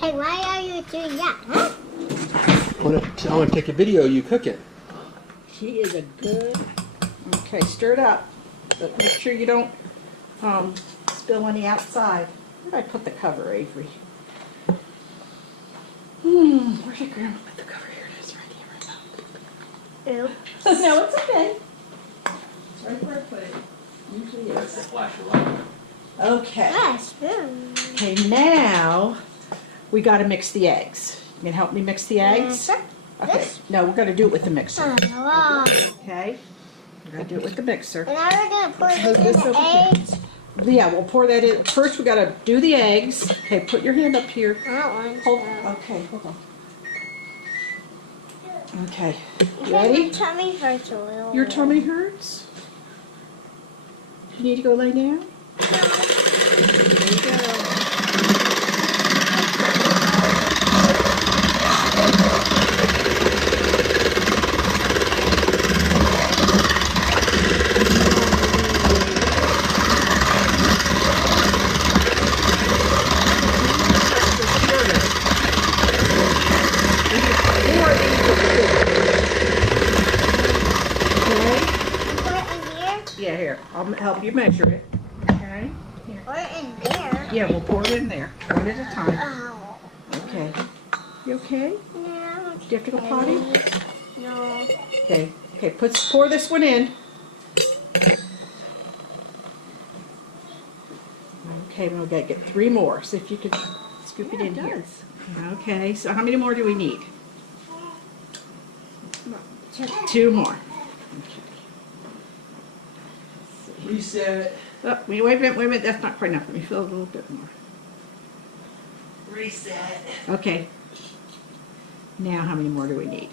Hey, why are you doing that? Huh? I want to take a video of you cooking. She is a good. Okay, stir it up, but make sure you don't spill any outside. Where did I put the cover, Avery? Where did Grandma put the cover? Here it is, right here. Oops. No, it's okay. It's right where I put it. Usually is. Flash your light. Okay. Yes. Okay, now we got to mix the eggs. You can help me mix the eggs? Sure. Okay. This? No, we're going to do it with the mixer. Wow. Okay. We're going to do it with the mixer. And now we're going to pour Put this this in over the here. eggs. Yeah, we'll pour that in. First, we got to do the eggs. Okay, put your hand up here. I don't want Hold. to. Okay, hold on. Okay. Okay, Ready? my tummy hurts a little. Your tummy hurts? You need to go lay down? There you go. Pour it in here. Yeah, here. I'll help you measure it. Okay. Here. Pour it in there. Yeah, we'll pour it in there, one at a time. Oh. Okay. You okay? No. Do you have to go potty? No. Okay. Okay, pour this one in. Okay, we'll get 3 more. See if you can scoop it in here. Okay, so how many more do we need? 2 more. Reset. Oh, wait a minute, that's not quite enough. Let me fill it a little bit more. Reset. Okay. Now how many more do we need?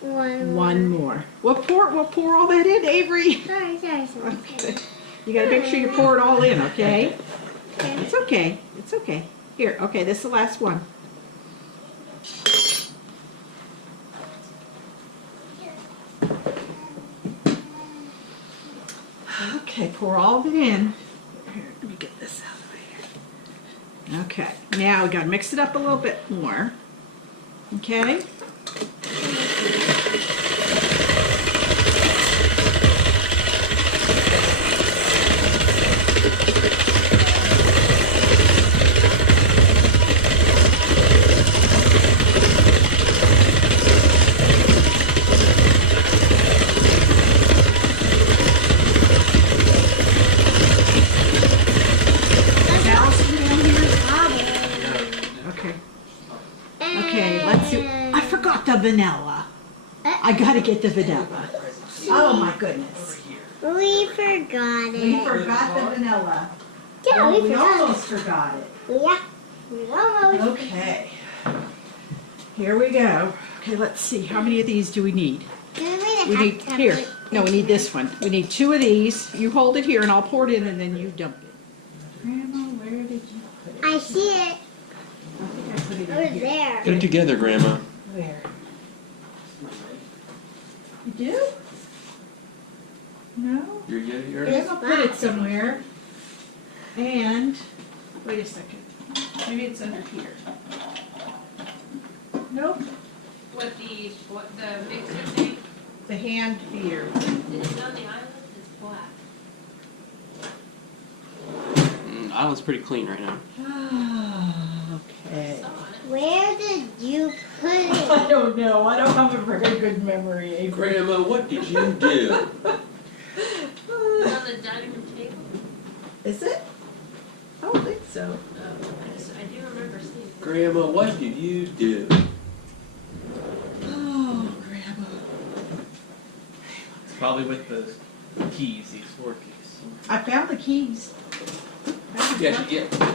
One more. We'll pour all that in, Avery. Sorry. Okay. You gotta make sure you pour it all in, okay? It's okay. It's okay. Here, okay, this is the last one. Okay, pour all of it in. Here, let me get this out of here. Okay, now we gotta mix it up a little bit more. Okay? Okay. Okay, let's see. I forgot the vanilla. I gotta get the vanilla. Oh my goodness. We forgot it. We forgot the vanilla. Yeah, Oh, we we forgot almost forgot it. it. Yeah. We almost. Okay. Here we go. Okay, let's see. How many of these do we need? We need, here. No, we need this one. We need 2 of these. You hold it here and I'll pour it in and then you dump it. Grandma, where did you put it? I see it. I think I put it Over in here. there. Put it together, Grandma. Where? You do? No? You're getting yours? Yes. Grandma put it somewhere. And, wait a second. Maybe it's under here. Nope. What the mixer thing The hand beater. is on the island is black. Island's pretty clean right now. Okay. Saw it. Where did you put I it? don't know. I don't have a very good memory, Avery. Grandma, what did you do? It's on the dining room table. Is it? I don't think so. I do remember seeing it. Grandma, what did you do? Oh, Grandma. Probably with the keys, these 4 keys. I found the keys. Yeah,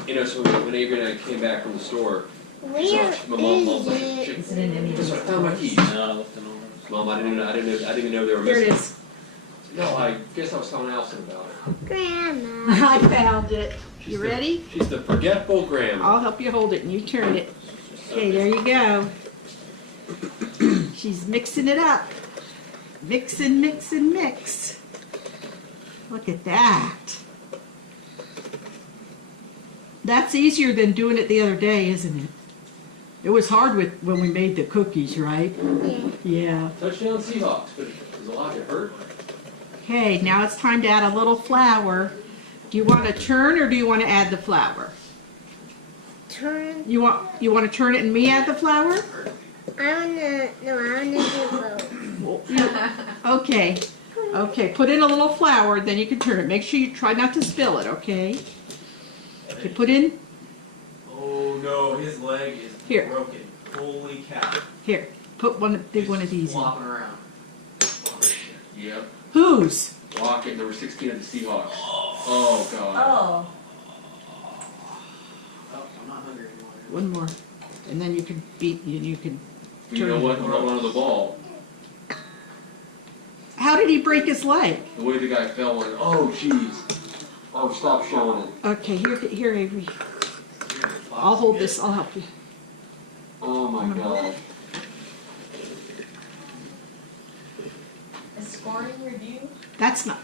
you know, so when Avery and I came back from the store, Where my mom was is like, it? "Shit, Is it in any of I the found my keys." No, I left it over. Mom, I didn't even know they were Here it missing. is. No, I guess I was telling Allison about it. Grandma. I found it. She's You the- ready? She's the forgetful grandma. I'll help you hold it and you turn it. Okay, there you go. She's mixing it up. Mix and mix and mix. Look at that. That's easier than doing it the other day, isn't it? It was hard when we made the cookies, right? Yeah. Yeah. Touchdown Seahawks, but does a lot get hurt? Okay, now it's time to add a little flour. Do you want to turn or do you want to add the flour? Turn. You want to turn it and me add the flour? I wanna do both. Well, okay. Okay, put in a little flour, then you can turn it. Make sure you try not to spill it, okay? Okay, put in, Oh no, his leg is Here. broken. Holy cow. here, put big one of these in. Flopping around. Oh, shit. Yep. Whose? Lockett, number 16 of the Seahawks. Oh, God. Oh. Oh, I'm not hungry anymore. One more. And then you can you can, You know what? I'm not on the ball. how did he break his leg? The way the guy fell on. Oh, jeez. Oh, stop showing it. Okay, here, Avery. I'll hold this, I'll help you. Oh, my God. A scoring review? That's not,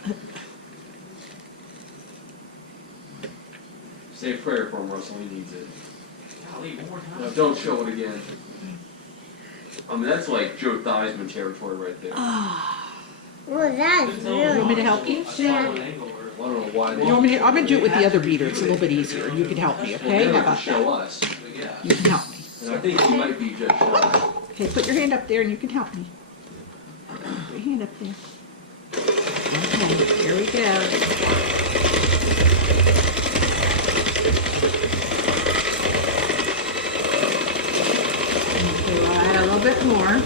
Say a prayer for him, Russell. He needs it. Golly, one more time. No, don't show it again. I mean, that's like Joe Theismann territory right there. Well, that's Good tell. really. want me to help you? I saw an angle where I don't know why they you want me to, I'm gonna do it with the other beater, it's a little bit easier. You can help me, okay? How to about show that? us. but yeah. You can help me. And I think he might be just shy. Okay, put your hand up there and you can help me. Put your hand up there. Okay, here we go. Okay, we'll add a little bit more.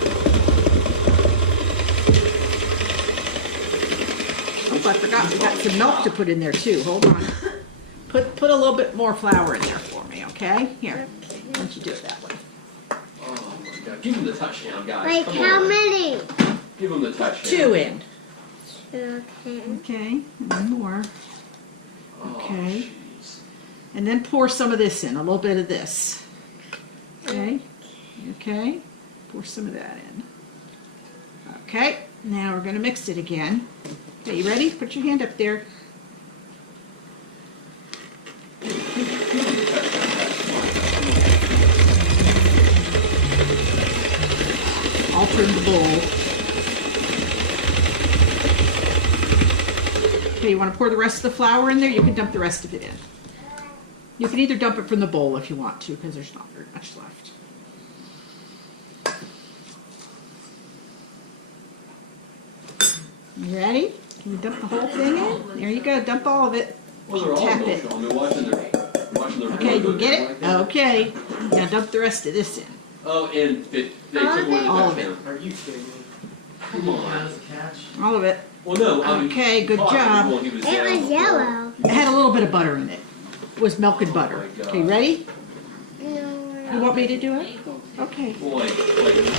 Oh, I forgot, we got some milk to put in there too. Hold on. Put a little bit more flour in there for me, okay? Here, why don't you do it that way? Oh, my God. Give him the touchdown, guys. Like Come how on. many? Give him the touchdown. 2 in. Okay. Okay, and one more. Oh, Okay. jeez. And then pour some of this in, a little bit of this. Okay, okay, pour some of that in. Okay, now we're gonna mix it again. Okay, you ready? Put your hand up there. I'll turn the bowl. Okay, you want to pour the rest of the flour in there? You can dump the rest of it in. You can either dump it from the bowl if you want to, because there's not very much left. You ready? Can you dump the whole thing in? There you go, dump all of it. Well, they're all Tap it. emotional. They're watching their Okay, you videos get like it? that. Okay. Now dump the rest of this in. Oh, and they took away the All of touchdown. Are you kidding me? Come on. That was a catch. All of it. Well, no, I mean, Okay, good caught job. him while he was It down was before. yellow. It had a little bit of butter in it. It was milk and butter. Oh my God. Okay, ready? No. You want me to do it? Okay. Well, like right above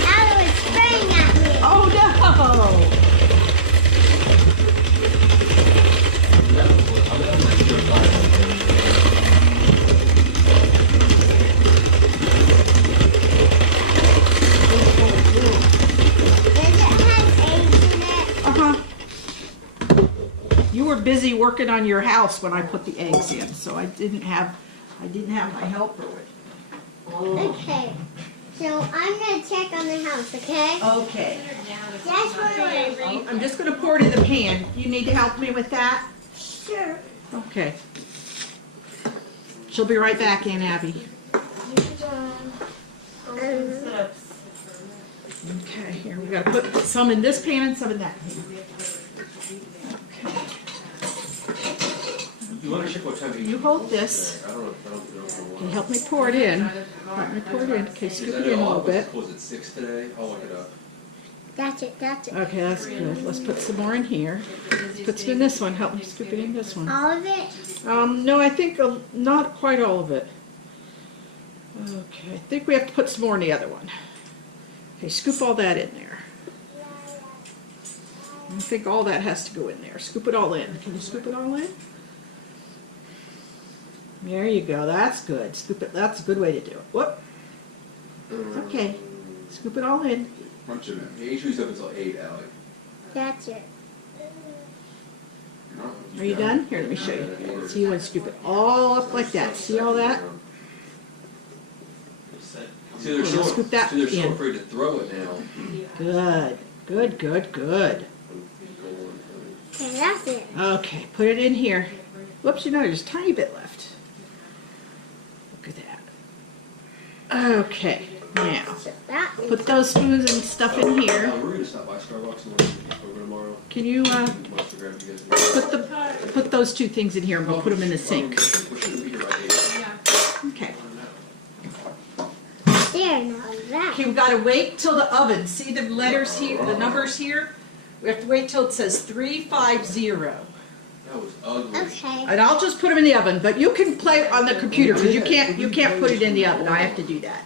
Now it was spraying at me. Oh no! it. That was what- I mean, that's like Joe Theismann. Does it have eggs in it? Uh-huh. You were busy working on your house when I put the eggs in, so I didn't have my helper with me. Okay. So I'm gonna check on the house, okay? Okay. That's what I I'm just gonna pour it in the pan. You need to help me with that? Sure. Okay. She'll be right back, Aunt Abby. Okay, here, we gotta put some in this pan and some in that pan. You want to check what time You hold this. I don't know. Okay, help me pour it in. Help me pour it in. Okay, scoop it in a little bit. Was it 6 today? I'll look it up. That's it, that's it. Okay, that's good. Let's put some more in here. Let's put some in this one. Help me scoop it in this one. All of it? No, I think not quite all of it. Okay, I think we have to put some more in the other one. Okay, scoop all that in there. I think all that has to go in there. Scoop it all in. Can you scoop it all in? There you go. That's good. Scoop it. That's a good way to do it. Whoop. Okay. Scoop it all in. Punch it in. He usually up until 8, Alec. That's it. No, Are you done? Here, let me show you. See, you want to scoop it all up like that. See all that? See, they're Okay, so, scoop that see, they're so in. afraid to throw it now. Good, good, good, good. Okay, that's it. Okay, put it in here. Whoops, you know, there's a tiny bit left. Look at that. Okay, now, So that is. put those spoons and stuff in here. We're gonna stop by Starbucks and over tomorrow. Can you, Wants to grab you guys. put those two things in here and we'll put them in the sink. We shouldn't be here by 8. Yeah. Okay. There, now that. Okay, we gotta wait till the oven. See the letters here, the numbers here? We have to wait till it says 350. That was ugly. Okay. And I'll just put them in the oven, but you can play on the computer because you can't put it in the oven. I have to do that.